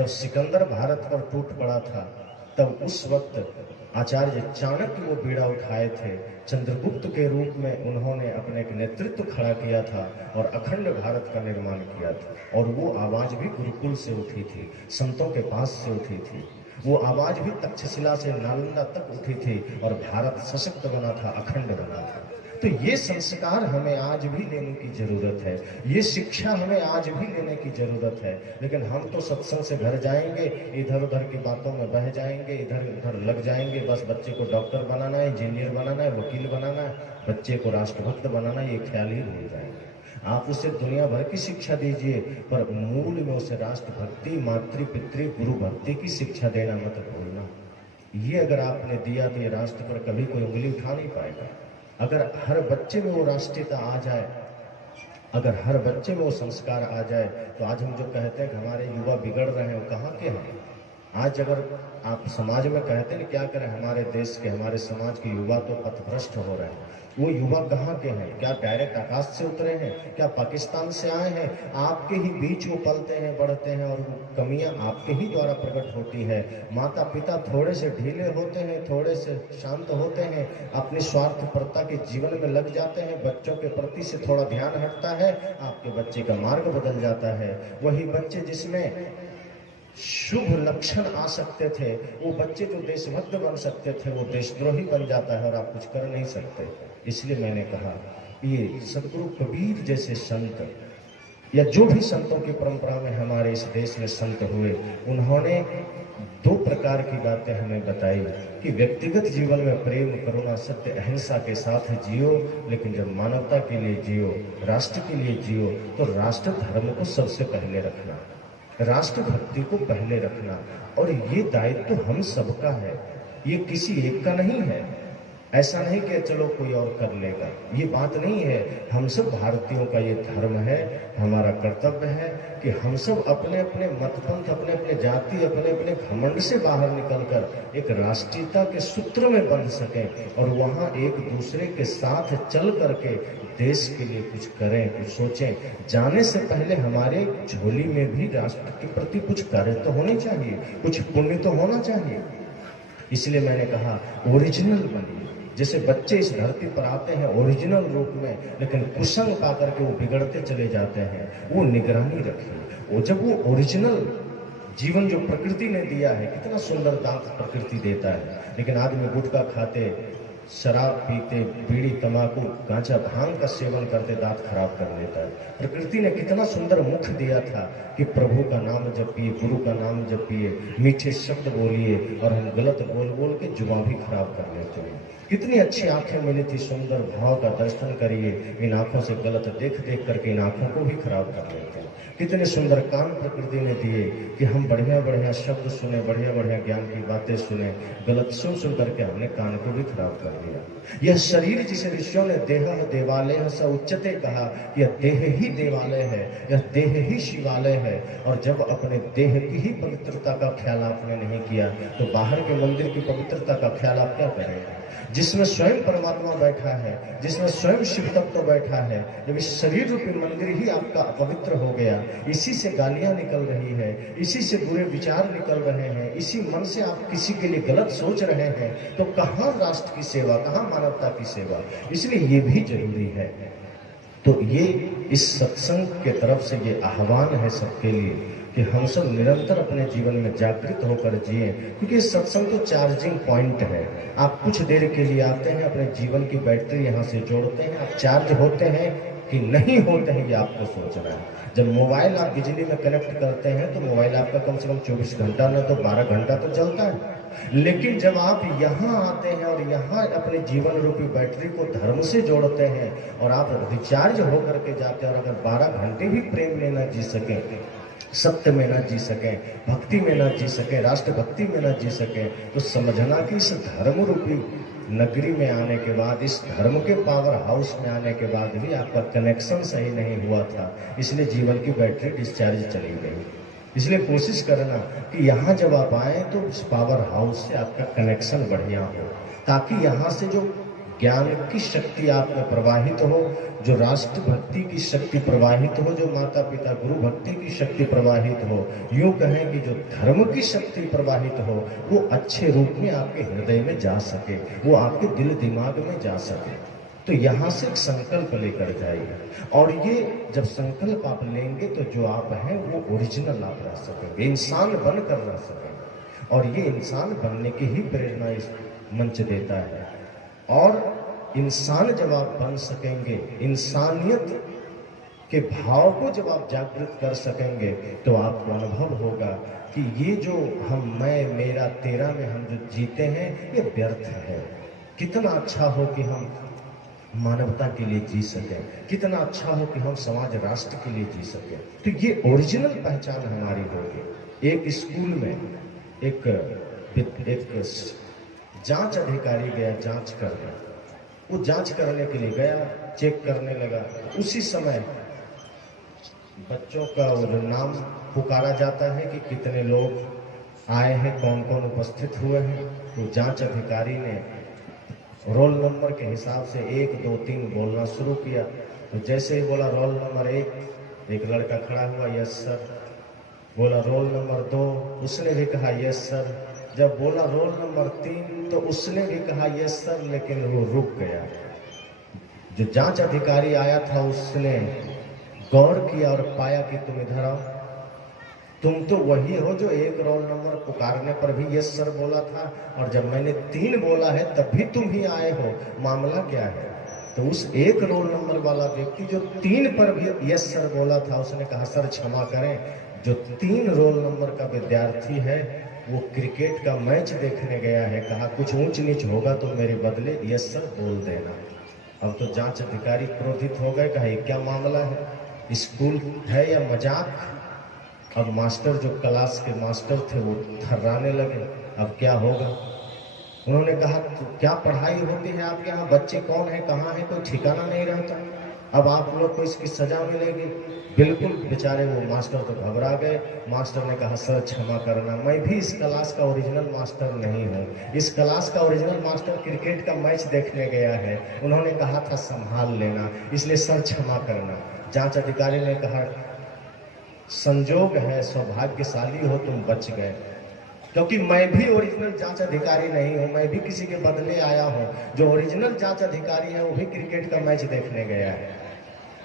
जब सिकंदर भारत पर टूट पड़ा था, तब उस वक्त आचार्य चाणक्य वो बीड़ा उठाए थे। चंद्रगुप्त के रूप में उन्होंने अपने एक नेतृत्व खड़ा किया था और अखंड भारत का निर्माण किया था। और वो आवाज भी गुरुकुल से उठी थी, संतों के पास से उठी थी। वो आवाज भी तक्षशिला से नालंदा तक उठी थी और भारत सशक्त बना था, अखंड बना था। तो ये संस्कार हमें आज भी लेने की जरूरत है, ये शिक्षा हमें आज भी लेने की जरूरत है। लेकिन हम तो सत्संग से घर जाएंगे, इधर उधर की बातों में बह जाएंगे, इधर उधर लग जाएंगे। बस बच्चे को डॉक्टर बनाना है, इंजीनियर बनाना है, वकील बनाना है, बच्चे को राष्ट्रभक्त बनाना है, ये ख्याल ही भूल जाएंगे। आप उसे दुनिया भर की शिक्षा दीजिए, पर मूल में उसे राष्ट्रभक्ति, मातृ पितृ गुरु भक्ति की शिक्षा देना मत भूलना। ये अगर आपने दिया तो ये राष्ट्र पर कभी कोई उंगली उठा नहीं पाएगा। अगर हर बच्चे में वो राष्ट्रीयता आ जाए, अगर हर बच्चे में वो संस्कार आ जाए, तो आज हम जो कहते हैं कि हमारे युवा बिगड़ रहे हैं, वो कहाँ के हैं? आज अगर आप समाज में कहते हैं क्या करें, हमारे देश के, हमारे समाज के युवा तो पथभ्रष्ट हो रहे हैं, वो युवा कहाँ के हैं? क्या डायरेक्ट आकाश से उतरे हैं? क्या पाकिस्तान से आए हैं? आपके ही बीच वो पलते हैं, बढ़ते हैं, और कमियां आपके ही द्वारा प्रकट होती है। माता पिता थोड़े से ढीले होते हैं, थोड़े से शांत होते हैं, अपनी स्वार्थपरता के जीवन में लग जाते हैं, बच्चों के प्रति से थोड़ा ध्यान हटता है, आपके बच्चे का मार्ग बदल जाता है। वही बच्चे जिसमें शुभ लक्षण आ सकते थे, वो बच्चे जो देशभक्त बन सकते थे, वो देशद्रोही बन जाता है और आप कुछ कर नहीं सकते। इसलिए मैंने कहा, ये सदगुरु कबीर जैसे संत, या जो भी संतों की परंपरा में हमारे इस देश में संत हुए, उन्होंने दो प्रकार की बातें हमें बताई कि व्यक्तिगत जीवन में प्रेम, करुणा, सत्य, अहिंसा के साथ जियो, लेकिन जब मानवता के लिए जियो, राष्ट्र के लिए जियो, तो राष्ट्र धर्म को सबसे पहले रखना, राष्ट्र भक्ति को पहले रखना। और ये दायित्व तो हम सबका है, ये किसी एक का नहीं है। ऐसा नहीं कि चलो कोई और कर लेगा, ये बात नहीं है। हम सब भारतीयों का ये धर्म है, हमारा कर्तव्य है कि हम सब अपने अपने मतपंथ, अपने अपने जाति, अपने अपने घमंड से बाहर निकलकर एक राष्ट्रीयता के सूत्र में बंध सकें और वहां एक दूसरे के साथ चल करके देश के लिए कुछ करें, कुछ सोचें। जाने से पहले हमारे झोली में भी राष्ट्र के प्रति कुछ कार्य तो होने चाहिए, कुछ पुण्य तो होना चाहिए। इसलिए मैंने कहा ओरिजिनल बनिए। जैसे बच्चे इस धरती पर आते हैं ओरिजिनल रूप में, लेकिन कुसंग पा करके वो बिगड़ते चले जाते हैं, वो निगरानी रखिए। वो जब वो ओरिजिनल जीवन जो प्रकृति ने दिया है, कितना सुंदर दांत प्रकृति देता है, लेकिन आदमी गुटखा खाते, शराब पीते, बीड़ी तंबाकू गांजा भांग का सेवन करते दांत खराब कर लेता है। प्रकृति ने कितना सुंदर मुख दिया था कि प्रभु का नाम जपिए, गुरु का नाम जपिए, मीठे शब्द बोलिए, और हम गलत बोल बोल के जुबान भी खराब कर लेते हैं। कितनी अच्छी आंखें मिली थी, सुंदर भाव का दर्शन करिए, इन आंखों से गलत देख देख करके इन आंखों को भी खराब कर लेते हैं। कितने सुंदर कान प्रकृति ने दिए कि हम बढ़िया बढ़िया शब्द सुने, बढ़िया बढ़िया ज्ञान की बातें सुने, गलत सुन सुन करके हमने कान को भी खराब कर दिया। यह शरीर जिसे ऋषियों ने देह देवालय स उच्चते कहा, यह देह ही देवालय है, यह देह ही शिवालय है। और जब अपने देह की ही पवित्रता का ख्याल आपने नहीं किया, तो बाहर के मंदिर की पवित्रता का ख्याल आप क्या करेंगे? जिसमें स्वयं परमात्मा बैठा है, जिसमें स्वयं शिव तत्व बैठा है, जब इस शरीर रूपी मंदिर ही आपका अपवित्र हो गया, इसी से गालियां निकल रही है, इसी से बुरे विचार निकल रहे हैं, इसी मन से आप किसी के लिए गलत सोच रहे हैं, तो कहाँ राष्ट्र की सेवा, कहाँ मानवता की सेवा? इसलिए ये भी जरूरी है। तो ये इस सत्संग के तरफ से ये आह्वान है सबके लिए कि हम सब निरंतर अपने जीवन में जागृत होकर जिए, क्योंकि सत्संग तो चार्जिंग पॉइंट है। आप कुछ देर के लिए आते हैं, अपने जीवन की बैटरी यहाँ से जोड़ते हैं, आप चार्ज होते हैं कि नहीं होते हैं, ये आपको सोचना है। जब मोबाइल आप बिजली में कनेक्ट करते हैं तो मोबाइल आपका कम से कम 24 घंटा न तो 12 घंटा तो चलता है। लेकिन जब आप यहाँ आते हैं और यहाँ अपने जीवन रूपी बैटरी को धर्म से जोड़ते हैं और आप रिचार्ज होकर के जाते हैं, और अगर 12 घंटे भी प्रेम में न जी सके, सत्य में न जी सके, भक्ति में न जी सके, राष्ट्र भक्ति में न जी सके, तो समझना कि इस धर्म रूपी नगरी में आने के बाद, इस धर्म के पावर हाउस में आने के बाद भी आपका कनेक्शन सही नहीं हुआ था, इसलिए जीवन की बैटरी डिस्चार्ज चली गई। इसलिए कोशिश करना कि यहाँ जब आप आए तो इस पावर हाउस से आपका कनेक्शन बढ़िया हो, ताकि यहाँ से जो ज्ञान की शक्ति आप में प्रवाहित हो, जो राष्ट्र भक्ति की शक्ति प्रवाहित हो, जो माता पिता गुरु भक्ति की शक्ति प्रवाहित हो, यूं कहें कि जो धर्म की शक्ति प्रवाहित हो, वो अच्छे रूप में आपके हृदय में जा सके, वो आपके दिल दिमाग में जा सके। तो यहाँ से एक संकल्प लेकर जाइए, और ये जब संकल्प आप लेंगे तो जो आप हैं वो ओरिजिनल आप रह सकेंगे, इंसान बनकर रह सकेंगे। और ये इंसान बनने की ही प्रेरणा इस मंच देता है। और इंसान जब आप बन सकेंगे, इंसानियत के भाव को जब आप जागृत कर सकेंगे, तो आपको अनुभव होगा कि ये जो हम मैं मेरा तेरा में हम जो जीते हैं ये व्यर्थ है। कितना अच्छा हो कि हम मानवता के लिए जी सकें, कितना अच्छा हो कि हम समाज राष्ट्र के लिए जी सकें। तो ये ओरिजिनल पहचान हमारी होगी। एक स्कूल में एक जांच अधिकारी गया जांच करने, वो जांच करने के लिए गया, चेक करने लगा। उसी समय बच्चों का वो जो नाम पुकारा जाता है कि कितने लोग आए हैं, कौन कौन उपस्थित हुए हैं, तो जांच अधिकारी ने रोल नंबर के हिसाब से 1 2 3 बोलना शुरू किया। तो जैसे ही बोला रोल नंबर 1, एक लड़का खड़ा हुआ, यस सर। बोला रोल नंबर 2, उसने भी कहा यस सर। जब बोला रोल नंबर 3 तो उसने भी कहा यस सर, लेकिन वो रुक गया। जो जांच अधिकारी आया था उसने गौर किया और पाया कि तुम इधर आओ, तुम तो वही हो जो 1 रोल नंबर पुकारने पर भी यस सर बोला था, और जब मैंने 3 बोला है तब भी तुम ही आए हो, मामला क्या है? तो उस 1 रोल नंबर वाला व्यक्ति जो 3 पर भी यस सर बोला था, उसने कहा सर क्षमा करें, जो 3 रोल नंबर का विद्यार्थी है वो क्रिकेट का मैच देखने गया है, कहा कुछ ऊंच नीच होगा तो मेरे बदले यस सर बोल देना। अब तो जांच अधिकारी क्रोधित हो गए, कहा क्या मामला है, स्कूल है या मजाक? अब मास्टर जो क्लास के मास्टर थे वो थर्राने लगे, अब क्या होगा? उन्होंने कहा तो क्या पढ़ाई होती है आपके यहाँ, बच्चे कौन है कहाँ है, कोई ठिकाना नहीं रहता, अब आप लोग को इसकी सजा मिलेगी। बिल्कुल बेचारे वो मास्टर तो घबरा गए। मास्टर ने कहा सर क्षमा करना, मैं भी इस क्लास का ओरिजिनल मास्टर नहीं हूँ, इस क्लास का ओरिजिनल मास्टर क्रिकेट का मैच देखने गया है, उन्होंने कहा था संभाल लेना, इसलिए सर क्षमा करना। जांच अधिकारी ने कहा संजोग है, सौभाग्यशाली हो तुम बच गए, क्योंकि मैं भी ओरिजिनल जांच अधिकारी नहीं हूं, मैं भी किसी के बदले आया हूं। जो ओरिजिनल जांच अधिकारी है वो भी क्रिकेट का मैच देखने गया है,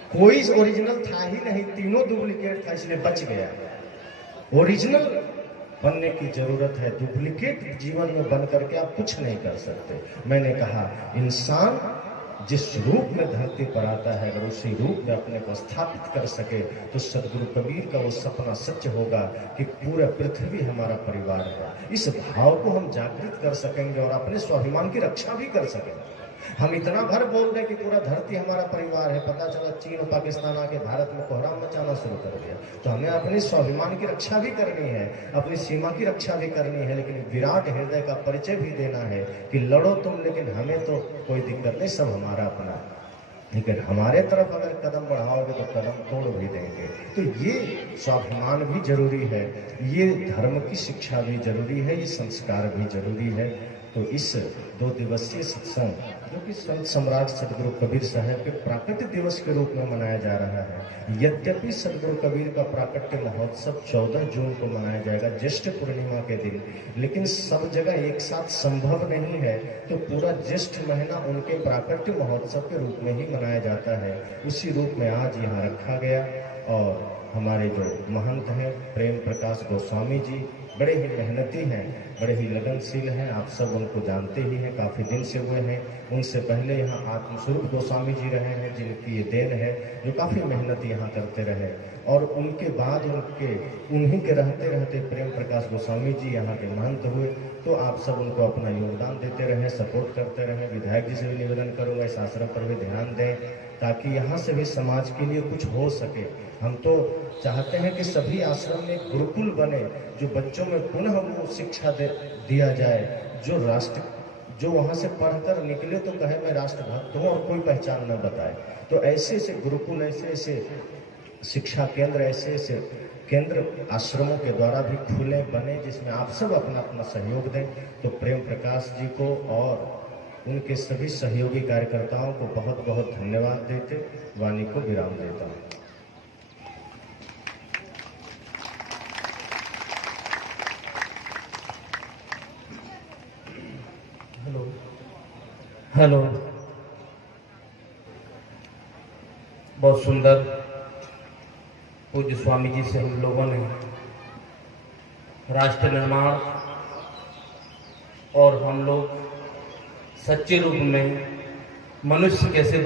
कोई ओरिजिनल था ही नहीं, तीनों डुप्लीकेट था, इसलिए बच गया। ओरिजिनल बनने की जरूरत है, डुप्लीकेट जीवन में बन करके आप कुछ नहीं कर सकते। मैंने कहा इंसान जिस रूप में धरती पर आता है, अगर उसी रूप में अपने को स्थापित कर सके तो सदगुरु कबीर का वो सपना सच होगा कि पूरा पृथ्वी हमारा परिवार है। इस भाव को हम जागृत कर सकेंगे और अपने स्वाभिमान की रक्षा भी कर सकेंगे। हम इतना भर बोल रहे कि पूरा धरती हमारा परिवार है, पता चला चीन और पाकिस्तान आके भारत में कोहराम मचाना शुरू कर दिया, तो हमें अपने स्वाभिमान की रक्षा भी करनी है, अपनी सीमा की रक्षा भी करनी है, लेकिन विराट हृदय का परिचय भी देना है कि लड़ो तुम, लेकिन हमें तो कोई दिक्कत नहीं, सब हमारा अपना, लेकिन हमारे तरफ अगर कदम बढ़ाओगे तो कदम तोड़ भी देंगे। तो ये स्वाभिमान भी जरूरी है, ये धर्म की शिक्षा भी जरूरी है, ये संस्कार भी जरूरी है। तो इस 2 दिवसीय सत्संग जो कि संत सम्राट सदगुरु कबीर साहब के प्राकट्य दिवस के रूप में मनाया जा रहा है, यद्यपि सदगुरु कबीर का प्राकट्य महोत्सव 14 जून को मनाया जाएगा, ज्येष्ठ पूर्णिमा के दिन, लेकिन सब जगह एक साथ संभव नहीं है, तो पूरा ज्येष्ठ महीना उनके प्राकट्य महोत्सव के रूप में ही मनाया जाता है। उसी रूप में आज यहाँ रखा गया। और हमारे जो महंत हैं प्रेम प्रकाश गोस्वामी जी बड़े ही मेहनती हैं, बड़े ही लगनशील हैं, आप सब उनको जानते ही हैं, काफ़ी दिन से हुए हैं। उनसे पहले यहाँ आत्मस्वरूप गोस्वामी जी रहे हैं, जिनकी ये देन है, जो काफ़ी मेहनत यहाँ करते रहे। और उनके बाद उन्हीं के रहते रहते प्रेम प्रकाश गोस्वामी जी यहाँ के महंत हुए। तो आप सब उनको अपना योगदान देते रहें, सपोर्ट करते रहें। विधायक जी से भी निवेदन करूँगा इस आश्रम पर भी ध्यान दें, ताकि यहाँ से भी समाज के लिए कुछ हो सके। हम तो चाहते हैं कि सभी आश्रम में गुरुकुल बने, जो बच्चों में पुनः वो शिक्षा दिया जाए, जो वहाँ से पढ़कर निकले तो कहे मैं राष्ट्रभक्त हूँ और कोई पहचान न बताए। तो ऐसे ऐसे गुरुकुल, ऐसे ऐसे शिक्षा केंद्र, ऐसे ऐसे केंद्र आश्रमों के द्वारा भी खुले बने, जिसमें आप सब अपना अपना सहयोग दें। तो प्रेम प्रकाश जी को और उनके सभी सहयोगी कार्यकर्ताओं को बहुत बहुत धन्यवाद देते वाणी को विराम देता हूँ। हेलो। बहुत सुंदर पूज्य स्वामी जी से हम लोगों ने राष्ट्र निर्माण और हम लोग सच्चे रूप में मनुष्य कैसे